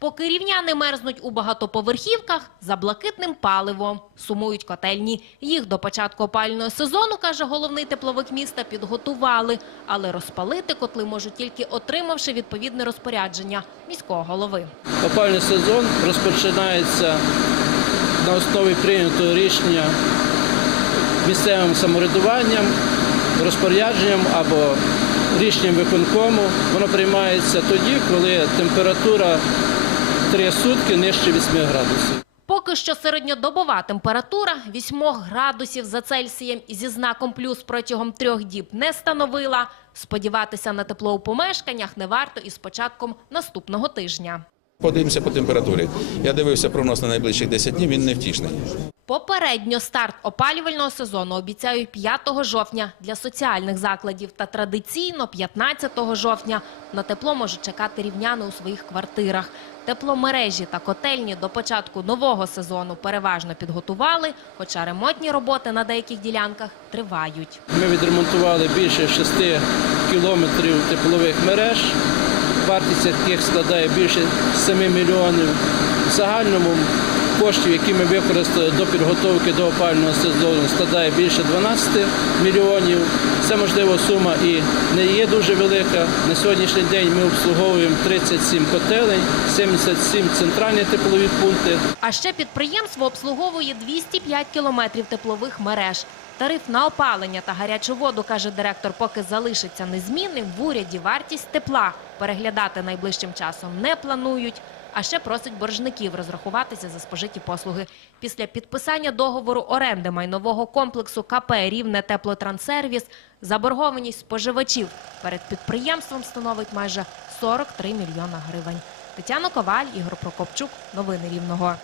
Поки рівняни мерзнуть у багатоповерхівках, за блакитним паливом сумують котельні. Їх до початку опалювального сезону, каже головний тепловик міста, підготували. Але розпалити котли можуть тільки отримавши відповідне розпорядження міського голови. Опальний сезон розпочинається на основі прийнятого рішення місцевим самоврядуванням, розпорядженням або рішенням виконкому. Воно приймається тоді, коли температура 3 сутки нижче 8 градусів. Поки що середньодобова температура 8 градусів за Цельсієм і зі знаком плюс протягом трьох діб не становила. Сподіватися на тепло у помешканнях не варто і з початком наступного тижня. Подивимося по температурі. Я дивився прогноз на найближчих 10 днів, він невтішний. Попередньо старт опалювального сезону обіцяють 5 жовтня для соціальних закладів та традиційно 15 жовтня на тепло можуть чекати рівняни у своїх квартирах. Тепломережі та котельні до початку нового сезону переважно підготували, хоча ремонтні роботи на деяких ділянках тривають. Ми відремонтували більше 6 кілометрів теплових мереж, вартість яких складає більше 7 мільйонів. В загальному коштів, які ми використали до підготовки до опалювального сезону, складає більше 12 мільйонів. Це можливо сума і не є дуже велика. На сьогоднішній день ми обслуговуємо 37 котелень, 77 центральні теплові пункти. А ще підприємство обслуговує 205 кілометрів теплових мереж. Тариф на опалення та гарячу воду, каже директор, поки залишиться незмінним, в уряді вартість тепла переглядати найближчим часом не планують. А ще просить боржників розрахуватися за спожиті послуги. Після підписання договору оренди майнового комплексу КП «Рівне теплотрансервіс заборгованість споживачів перед підприємством становить майже 43 мільйона гривень. Тетяна Коваль, Ігор Прокопчук. Новини Рівного.